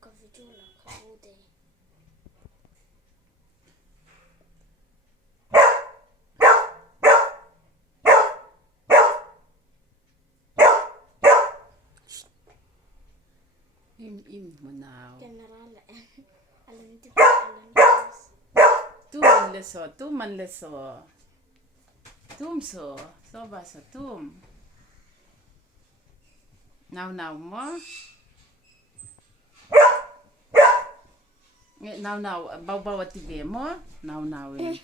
ka video la ka ude. Im manaw. Generala alam di alam Tu man leso. Tum so ba sa tum. Naw mo. Naw baw at tibe mo. Naw eh.